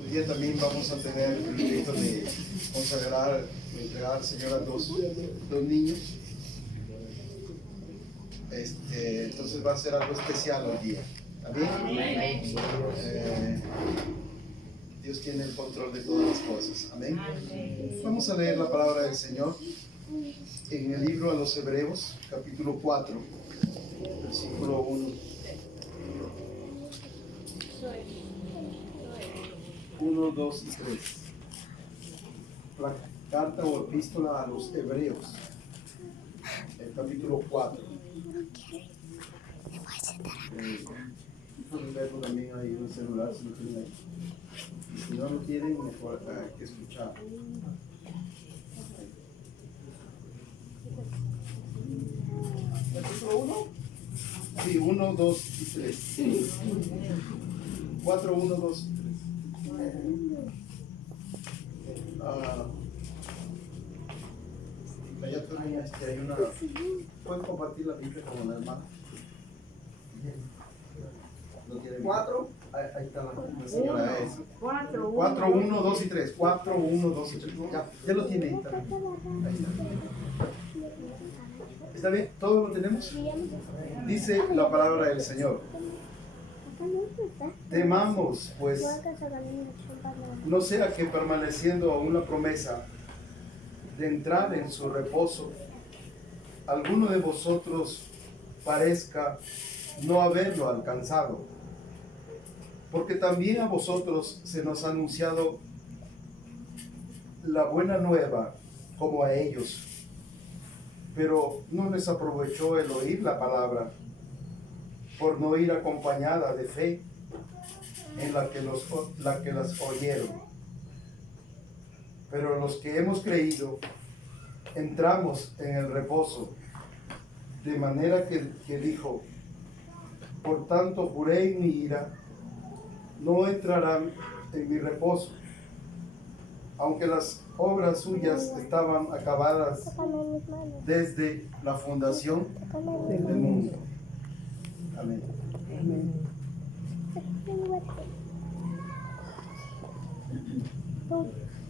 Hoy día también vamos a tener el privilegio de consagrar, de entregar al Señor a dos niños. Entonces va a ser algo especial hoy día. ¿Amén? Dios tiene el control de todas las cosas. Amén. Vamos a leer la palabra del Señor en el libro a los Hebreos, capítulo 4, versículo 1. 1, 2 y 3. La carta o epístola a los Hebreos, el capítulo 4. Pueden verlo también ahí en el celular si lo tienen ahí. Si no lo tienen, mejor hay que escuchar. ¿Capítulo 1? Sí, 1, 2 y 3. 4, 1, 2 y 3. Ya también hay una. ¿Pueden compartir la Biblia con la hermana? 4. Ahí está la señora. 4, 1, 2 y 3. 4, 1, 2 y 3. Ya lo tiene ahí también. Ahí está. ¿Está bien? ¿Todo lo tenemos? Dice la palabra del Señor. Temamos, pues, no sea que permaneciendo aún la promesa de entrar en su reposo, alguno de vosotros parezca no haberlo alcanzado. Porque también a vosotros se nos ha anunciado la buena nueva como a ellos, pero no les aprovechó el oír la palabra, por no ir acompañada de fe en la que las oyeron. Pero los que hemos creído, entramos en el reposo, de manera que dijo: por tanto juré en mi ira, no entrarán en mi reposo, aunque las obras suyas estaban acabadas desde la fundación del mundo. Amén.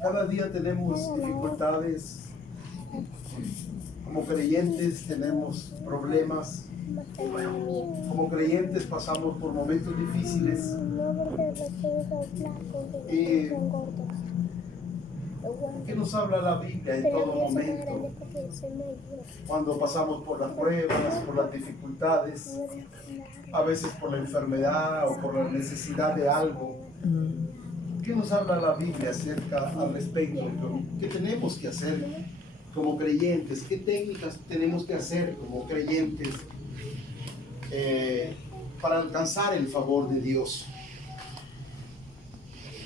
Cada día tenemos dificultades, como creyentes tenemos problemas, como creyentes pasamos por momentos difíciles. ¿Qué nos habla la Biblia en todo momento? Cuando pasamos por las pruebas, por las dificultades, a veces por la enfermedad o por la necesidad de algo. ¿Qué nos habla la Biblia acerca al respecto? ¿Qué tenemos que hacer como creyentes? ¿Qué técnicas tenemos que hacer como creyentes para alcanzar el favor de Dios?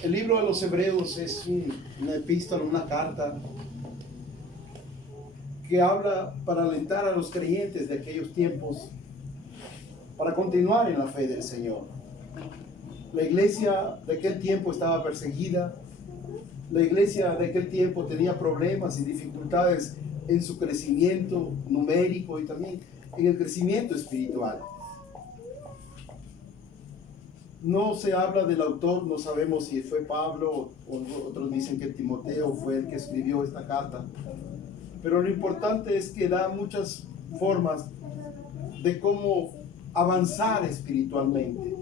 El libro de los Hebreos es una epístola, una carta que habla para alentar a los creyentes de aquellos tiempos para continuar en la fe del Señor. La iglesia de aquel tiempo estaba perseguida. La iglesia de aquel tiempo tenía problemas y dificultades en su crecimiento numérico y también en el crecimiento espiritual. No se habla del autor, no sabemos si fue Pablo o otros dicen que Timoteo fue el que escribió esta carta. Pero lo importante es que da muchas formas de cómo avanzar espiritualmente,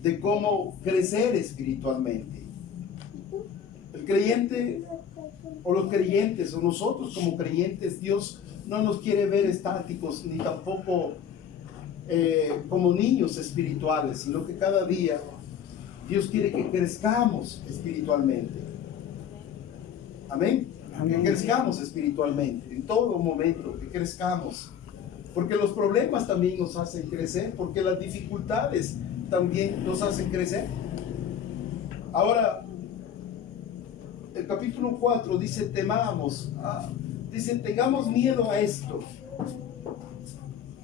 de cómo crecer espiritualmente. El creyente o los creyentes o nosotros como creyentes, Dios no nos quiere ver estáticos ni tampoco como niños espirituales, sino que cada día Dios quiere que crezcamos espiritualmente. Amén. Que crezcamos espiritualmente en todo momento, que crezcamos, porque los problemas también nos hacen crecer, porque las dificultades también nos hacen crecer. Ahora el capítulo 4 dice: temamos, dice tengamos miedo a esto,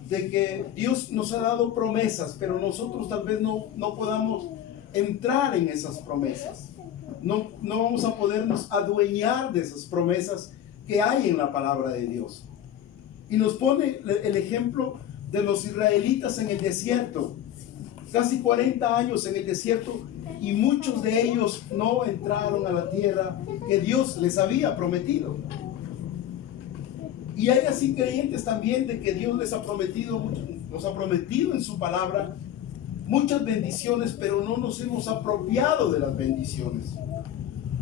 de que Dios nos ha dado promesas, pero nosotros tal vez no podamos entrar en esas promesas. No vamos a podernos adueñar de esas promesas que hay en la palabra de Dios. Y nos pone el ejemplo de los israelitas en el desierto, casi 40 años en el desierto, y muchos de ellos no entraron a la tierra que Dios les había prometido. Y hay así creyentes también de que Dios les ha prometido, nos ha prometido en su palabra muchas bendiciones, pero no nos hemos apropiado de las bendiciones.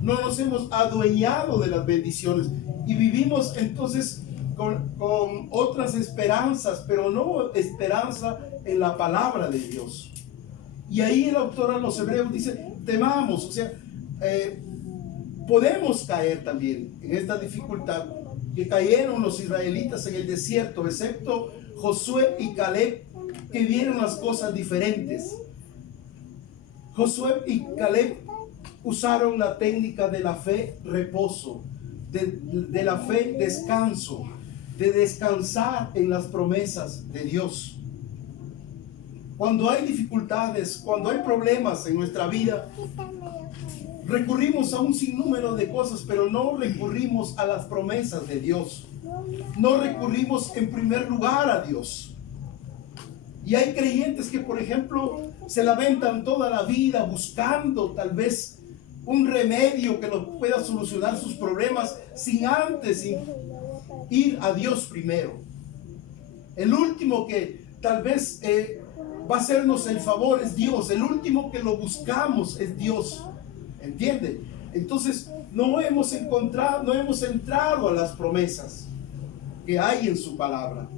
No nos hemos adueñado de las bendiciones y vivimos entonces con otras esperanzas, pero no esperanza en la palabra de Dios. Y ahí el autor a los hebreos dice, temamos, o sea, podemos caer también en esta dificultad que cayeron los israelitas en el desierto, excepto Josué y Caleb, que vieron las cosas diferentes. Josué y Caleb usaron la técnica de la fe reposo, de la fe descanso, de descansar en las promesas de Dios. Cuando hay dificultades, cuando hay problemas en nuestra vida, recurrimos a un sinnúmero de cosas, pero no recurrimos a las promesas de Dios. No recurrimos en primer lugar a Dios. Y hay creyentes que, por ejemplo, se lamentan toda la vida buscando tal vez un remedio que los pueda solucionar sus problemas sin antes ir a Dios primero. El último que tal vez va a hacernos el favor es Dios. El último que lo buscamos es Dios. ¿Entiende? Entonces no hemos entrado a las promesas que hay en su palabra.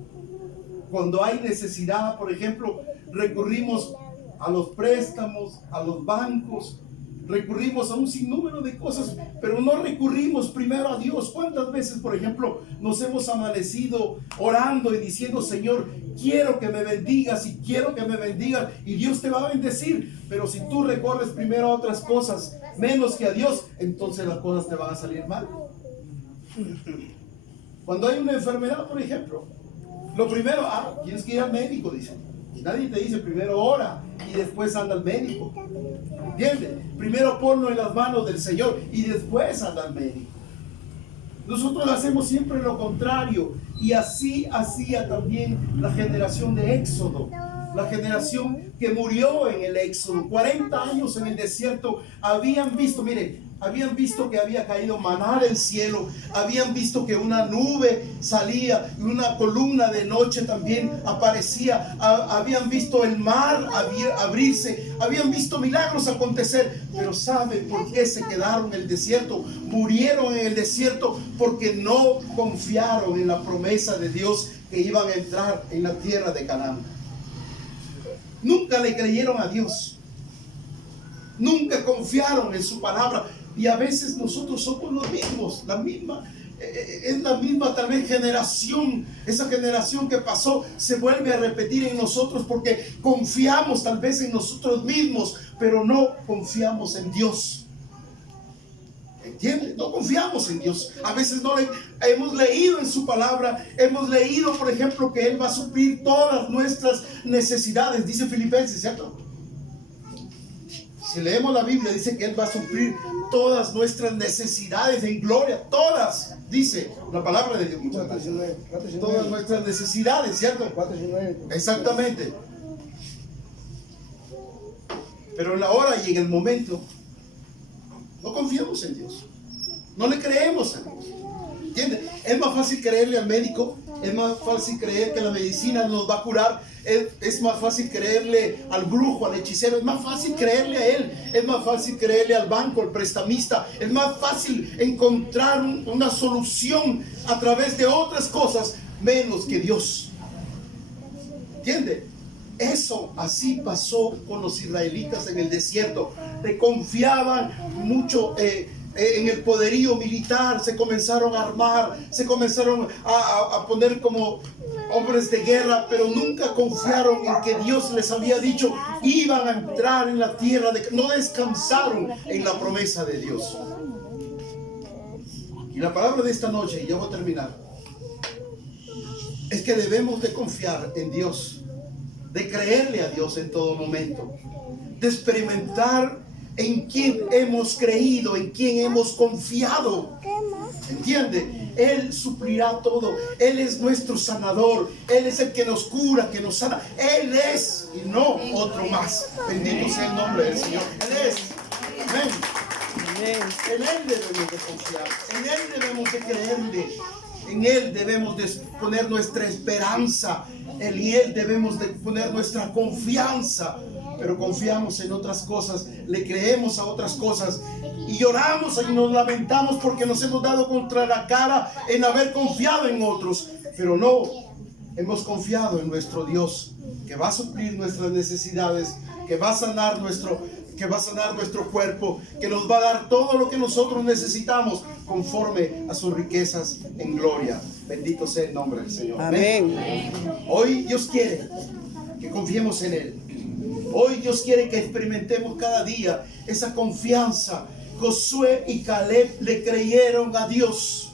Cuando hay necesidad, por ejemplo, recurrimos a los préstamos, a los bancos, recurrimos a un sinnúmero de cosas, pero no recurrimos primero a Dios. ¿Cuántas veces, por ejemplo, nos hemos amanecido orando y diciendo, Señor, quiero que me bendigas y quiero que me bendigas, y Dios te va a bendecir? Pero si tú recorres primero a otras cosas menos que a Dios, entonces las cosas te van a salir mal. Cuando hay una enfermedad, por ejemplo, lo primero, tienes que ir al médico, dicen. Y nadie te dice primero ora y después anda al médico. ¿Entiendes? Primero ponlo en las manos del Señor y después anda al médico. Nosotros hacemos siempre lo contrario, y así hacía también la generación de Éxodo. La generación que murió en el Éxodo, 40 años en el desierto, habían visto que había caído maná del cielo, habían visto que una nube salía y una columna de noche también aparecía, habían visto el mar abrirse, habían visto milagros acontecer. Pero ¿saben por qué se quedaron en el desierto? Murieron en el desierto porque no confiaron en la promesa de Dios que iban a entrar en la tierra de Canaán. Nunca le creyeron a Dios, nunca confiaron en su palabra. Y a veces nosotros somos los mismos, es la misma tal vez generación. Esa generación que pasó se vuelve a repetir en nosotros porque confiamos tal vez en nosotros mismos, pero no confiamos en Dios. ¿Entiendes? No confiamos en Dios. A veces hemos leído en su palabra, hemos leído, por ejemplo, que Él va a suplir todas nuestras necesidades, dice Filipenses, ¿cierto? Si leemos la Biblia, dice que Él va a suplir todas nuestras necesidades en gloria, todas, dice la palabra de Dios. Todas nuestras necesidades, ¿cierto? Exactamente. Pero en la hora y en el momento no confiamos en Dios, no le creemos a Dios. ¿Entiendes? Es más fácil creerle al médico, es más fácil creer que la medicina nos va a curar, es más fácil creerle al brujo, al hechicero, es más fácil creerle a él, es más fácil creerle al banco, al prestamista, es más fácil encontrar una solución a través de otras cosas menos que Dios. ¿Entiendes? Eso así pasó con los israelitas en el desierto. Confiaban mucho en el poderío militar, se comenzaron a armar, se comenzaron a poner como hombres de guerra, pero nunca confiaron en que Dios les había dicho iban a entrar en la tierra, no descansaron en la promesa de Dios. Y la palabra de esta noche, y ya voy a terminar, es que debemos de confiar en Dios, de creerle a Dios en todo momento, de experimentar en quién hemos creído, en quién hemos confiado. ¿Entiende? Él suplirá todo. Él es nuestro sanador. Él es el que nos cura, que nos sana. Él es y no otro más. Bendito sea el nombre del Señor. Él es. Amén. En Él debemos de confiar. En Él debemos de creerle. En Él debemos de poner nuestra esperanza. En Él debemos de poner nuestra confianza. Pero confiamos en otras cosas, le creemos a otras cosas y lloramos y nos lamentamos porque nos hemos dado contra la cara en haber confiado en otros. Pero no, hemos confiado en nuestro Dios, que va a suplir nuestras necesidades, que va a sanar nuestro cuerpo, que nos va a dar todo lo que nosotros necesitamos conforme a sus riquezas en gloria. Bendito sea el nombre del Señor. Amén. Hoy Dios quiere que confiemos en Él. Hoy Dios quiere que experimentemos cada día esa confianza. Josué y Caleb le creyeron a Dios.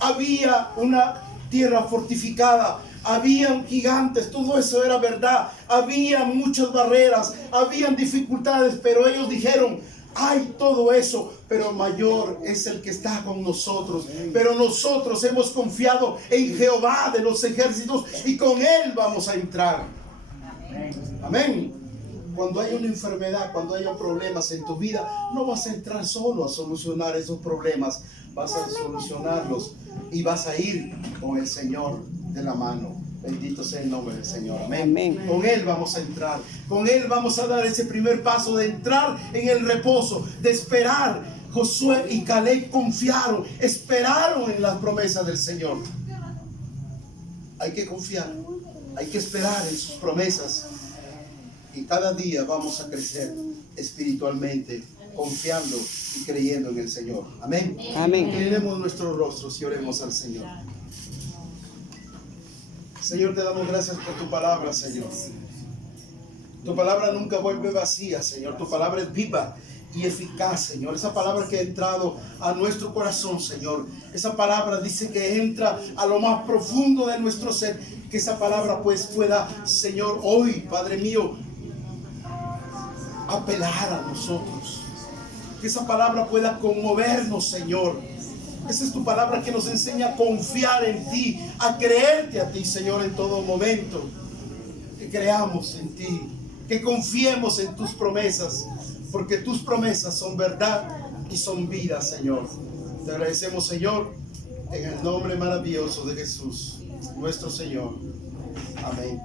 Había una tierra fortificada, habían gigantes, todo eso era verdad. Había muchas barreras, habían dificultades, pero ellos dijeron: hay todo eso, pero mayor es el que está con nosotros. Pero nosotros hemos confiado en Jehová de los ejércitos y con Él vamos a entrar. Amén. Cuando hay una enfermedad, cuando haya problemas en tu vida, no vas a entrar solo a solucionar esos problemas. Vas a solucionarlos y vas a ir con el Señor de la mano. Bendito sea el nombre del Señor. Amén. Amén. Con Él vamos a entrar. Con Él vamos a dar ese primer paso de entrar en el reposo, de esperar. Josué y Caleb confiaron, esperaron en las promesas del Señor. Hay que confiar, hay que esperar en sus promesas. Y cada día vamos a crecer espiritualmente, confiando y creyendo en el Señor. Amén. Amén. Inclinemos nuestros rostros y oremos al Señor. Señor, te damos gracias por tu palabra, Señor. Tu palabra nunca vuelve vacía, Señor. Tu palabra es viva y eficaz, Señor. Esa palabra que ha entrado a nuestro corazón, Señor. Esa palabra dice que entra a lo más profundo de nuestro ser. Que esa palabra pues pueda, Señor, hoy, Padre mío, apelar a nosotros. Que esa palabra pueda conmovernos, Señor. Esa es tu palabra que nos enseña a confiar en ti, a creerte a ti, Señor, en todo momento. Que creamos en ti, que confiemos en tus promesas, porque tus promesas son verdad y son vida, Señor. Te agradecemos, Señor, en el nombre maravilloso de Jesús, nuestro Señor. Amén.